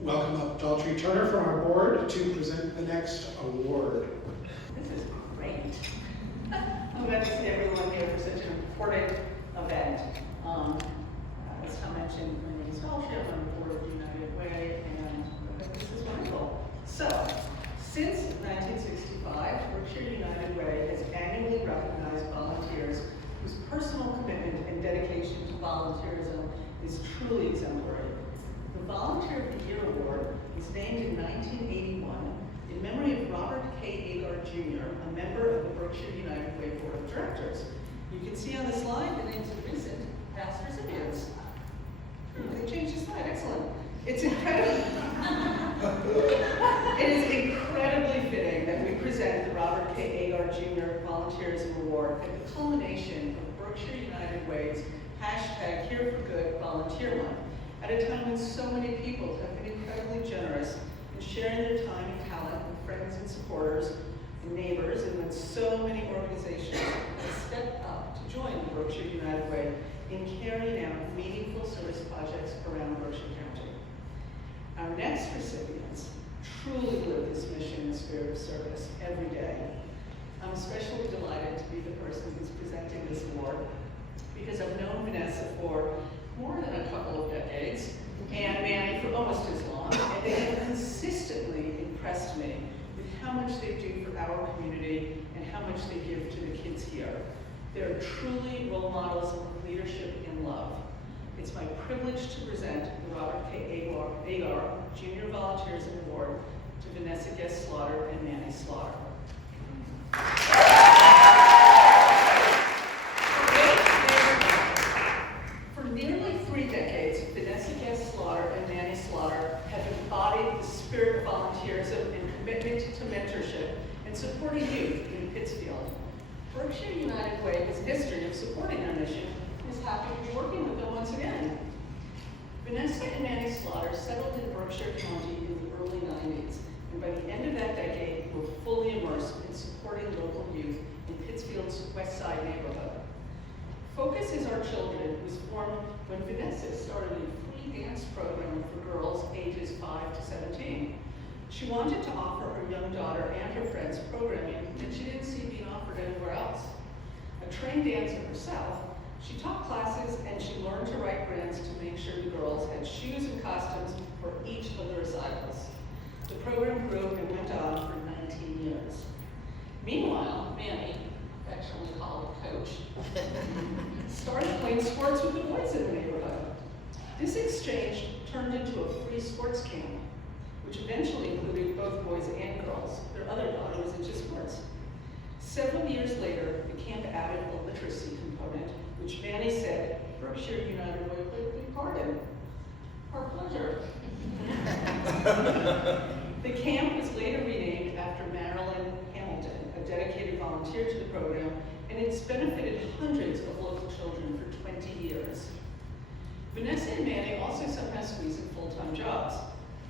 welcome up Daltrey Turner from our board to present the next award. This is great. I'm glad to see everyone here for such an important event. As Tom mentioned, my name is Daltrey. I'm on the board of United Way, and this is wonderful. So, since 1965, Berkshire United Way has annually recognized volunteers whose personal commitment and dedication to volunteerism is truly exemplary. The Volunteer of the Year Award was named in 1981 in memory of Robert K. Agar Jr., a member of the Berkshire United Way Board of Directors. You can see on the slide the names of recent past recipients. They changed the slide, excellent. It is incredibly fitting that we present the Robert K. Agar Jr. Volunteerism Award at the culmination of Berkshire United Way's # Here for Good Volunteer Month, at a time when so many people have been incredibly generous in sharing their time and talent with friends and supporters and neighbors, and when so many organizations have stepped up to join the Berkshire United Way in carrying out meaningful service projects around Berkshire County. Our next recipients truly live this mission and spirit of service every day. I'm especially delighted to be the person who's presenting this award because I've known Vannessa for more than a couple of decades, and Manny for almost as long, and they have consistently impressed me with how much they do for our community and how much they give to the kids here. They're truly role models of leadership and love. It's my privilege to present the Robert K. Agar Jr. Volunteerism Award to Vannessa Slaughter and Manny Slaughter. For nearly 3 decades, Vannessa Slaughter and Manny Slaughter have embodied the spirit of volunteerism and commitment to mentorship and supporting youth in Pittsfield. Berkshire United Way has a history of supporting our mission and is happy to be working with them once again. Vannessa and Manny Slaughter settled in Berkshire County in the early 90s, and by the end of that decade, were fully immersed in supporting local youth in Pittsfield's West Side neighborhood. Focus is Our Children was formed when Vannessa started a free dance program for girls ages 5 to 17. She wanted to offer her young daughter and her friends programming that she didn't see being offered anywhere else. A trained dancer herself, she taught classes and she learned to write grants to make sure the girls had shoes and costumes for each of the recitals. The program grew and went on for 19 years. Meanwhile, Manny, affectionately called Coach, started playing sports with the boys in the neighborhood. This exchange turned into a free sports camp, which eventually included both boys and girls. Their other daughter was into sports. Several years later, the camp added a literacy component, which Manny said Berkshire United Way played a big part in. Our pleasure. The camp was later renamed after Marilyn Hamilton, a dedicated volunteer to the program, and it's benefited hundreds of local children for 20 years. Vannessa and Manny also somehow squeeze in full-time jobs.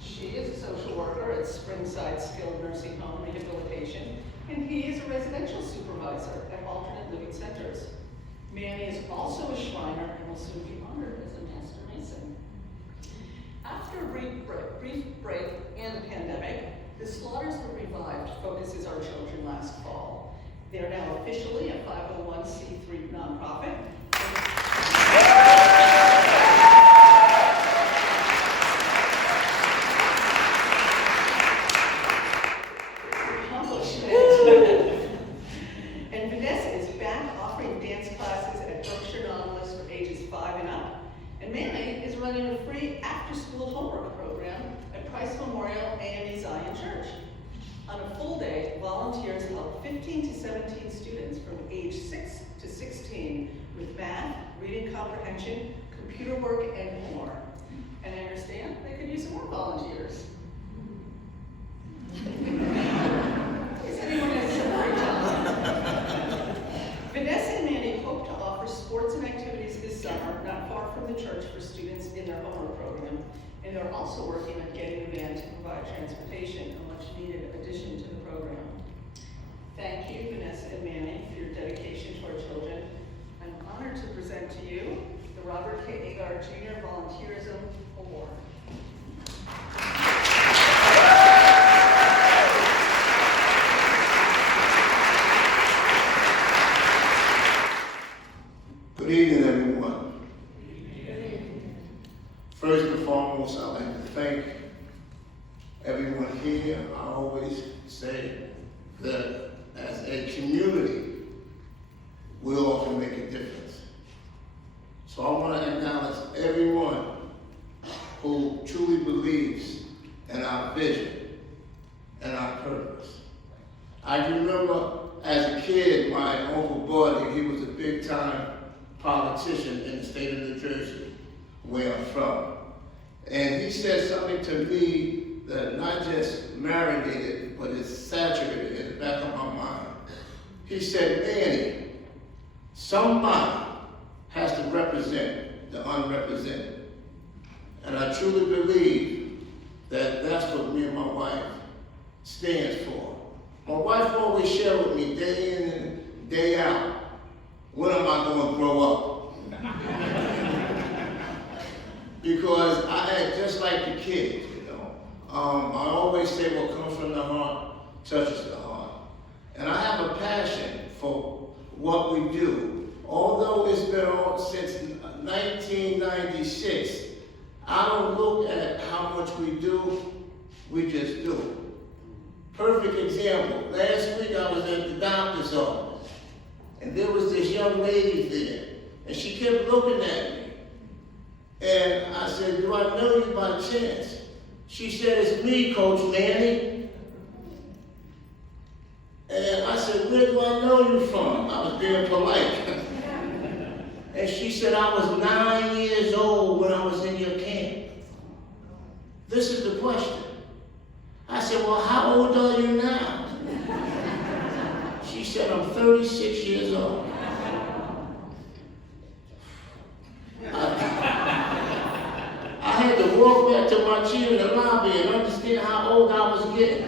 She is a social worker at Springside Skilled Nursing Home Rehabilitation, and he is a residential supervisor at alternate living centers. Manny is also a Shriner and will soon be honored as a Master Mason. After a brief break and the pandemic, the Slaughters were revived Focus is Our Children last fall. They are now officially a 501c3 nonprofit. And Vannessa is back offering dance classes at Berkshire Nautilus for ages 5 and up. And Manny is running a free after-school homework program at Price Memorial AME Zion Church. On a full day, volunteers help 15 to 17 students from age 6 to 16 with math, reading comprehension, computer work, and more. And I understand they could use some more volunteers. Is anyone has a story time? Vannessa and Manny hope to offer sports and activities this summer, not far from the church, for students in their homework program. And they're also working on getting a van to provide transportation, a much needed addition to the program. Thank you, Vannessa and Manny, for your dedication to our children. I'm honored to present to you the Robert K. Agar Jr. Volunteerism Award. thank everyone here. I always say that as a community, we all can make a difference. So I want to acknowledge everyone who truly believes in our vision and our purpose. I remember as a kid, my Uncle Buddy, he was a big-time politician in the state of New Jersey, where I'm from. And he said something to me that not just marinated, but it's saturated in the back of my mind. He said, Manny, somebody has to represent the unrepresented. And I truly believe that that's what me and my wife stands for. My wife always shared with me day in and day out, when am I going to grow up? Because I had just like the kids, you know. I always say what comes from the heart touches the heart. And I have a passion for what we do. Although it's been on since 1996, I don't look at how much we do, we just do. Perfect example, last week I was at the doctor's office, and there was this young lady there, and she kept looking at me. And I said, do I know you by chance? She said, it's me, Coach Manny. And I said, where do I know you from? I was being polite. And she said, I was 9 years old when I was in your camp. This is the question. I said, well, how old are you now? She said, I'm 36 years old. I had to walk back to my chair in the lobby and understand how old I was getting.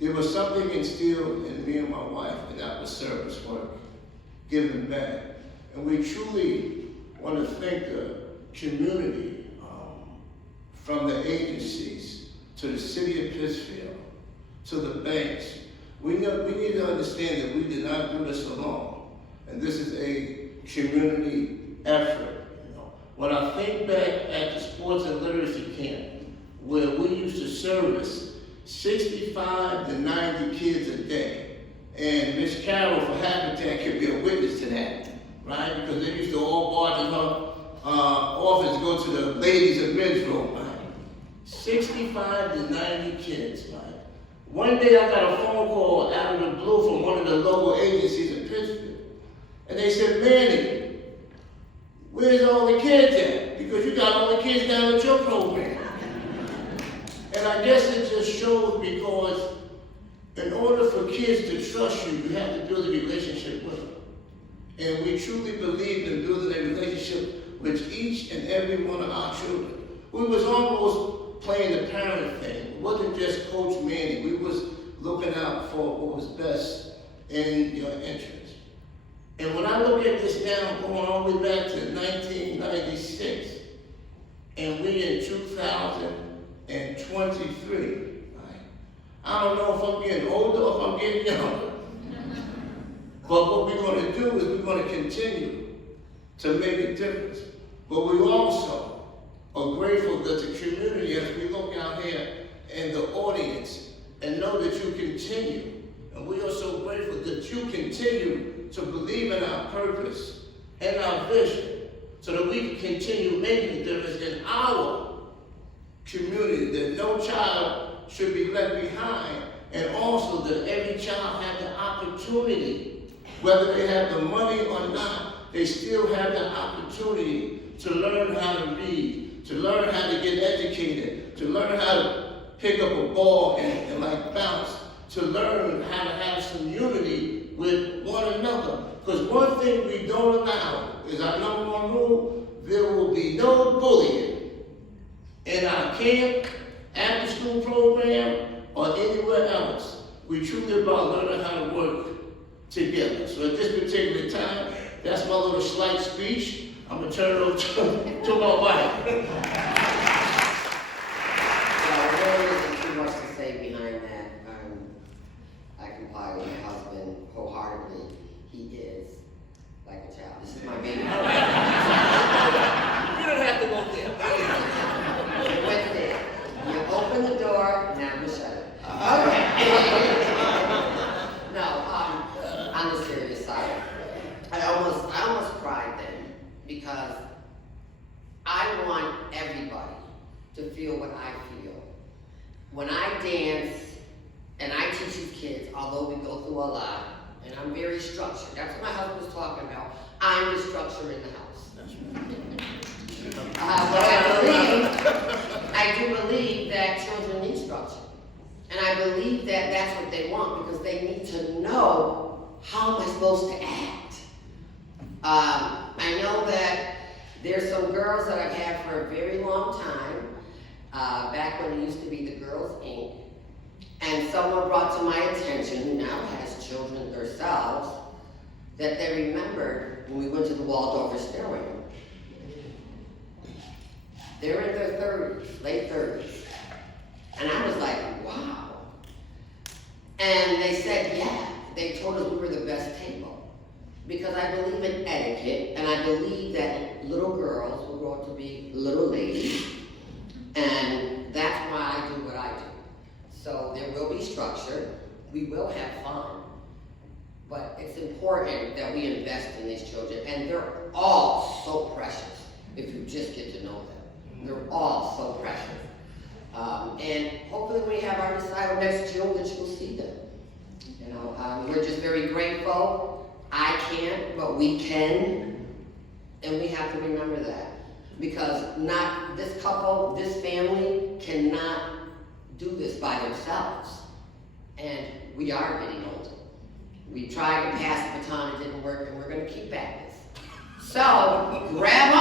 There was something instilled in me and my wife, and that was service work, giving back. And we truly want to thank the community, from the agencies to the city of Pittsfield to the banks. We need to understand that we did not do this alone, and this is a community effort. You know, when I think back at the sports and literacy camp, where we used to service 65 to 90 kids a day, and Miss Carol for Habitat could be a witness to that, right? Because they used to all barge in her office to go to the ladies and men's room, right? 65 to 90 kids, right? One day I got a phone call out of the blue from one of the local agencies in Pittsfield. And they said, Manny, where's all the kids at? Because you got all the kids down at your program. And I guess it just shows because in order for kids to trust you, you have to build a relationship with them. And we truly believe in building a relationship with each and every one of our children. We was almost playing the parent thing. It wasn't just Coach Manny. We was looking out for what was best in your interest. And when I look at this now, going all the way back to 1996, and we in 2023, right? I don't know if I'm getting older or if I'm getting younger. But what we're going to do is we're going to continue to make a difference. But we also are grateful that the community, as we look out here and the audience, and know that you continue. And we are so grateful that you continue to believe in our purpose and our vision so that we can continue making a difference in our community, that no child should be left behind, and also that every child have the opportunity, whether they have the money or not, they still have the opportunity to learn how to read, to learn how to get educated, to learn how to pick up a ball and like bounce, to learn how to have some unity with one another. Because one thing we don't allow is our number one rule: there will be no bullying in our camp, after school program, or anywhere else. We truly about learning how to work together. So at this particular time, that's my little slight speech. I'm going to turn it over to my wife. There really isn't too much to say behind that. I comply with my husband wholeheartedly. He is like a child. This is my baby. You don't have I want everybody to feel what I feel. When I dance, and I teach these kids, although we go through a lot, and I'm very structured. That's what my husband was talking about. I'm the structure in the house. But I do believe that children need structure. And I believe that that's what they want because they need to know how am I supposed to act. I know that there's some girls that I've had for a very long time, back when it used to be the Girls Inc. And someone brought to my attention, who now has children themselves, that they remembered when we went to the Waldorf Astoria. They're in their 30s, late 30s. And I was like, wow. And they said, yeah, they told us we were the best table. Because I believe in etiquette, and I believe that little girls will grow up to be little ladies. And that's why I do what I do. So there will be structure, we will have fun, but it's important that we invest in these children, and they're all so precious if you just get to know them. They're all so precious. And hopefully when we have our recital next June that you'll see them. You know, we're just very grateful. I can't, but we can, and we have to remember that. Because not this couple, this family cannot do this by themselves. And we are getting older. We tried to pass the baton, it didn't work, and we're gonna keep at this. So, grab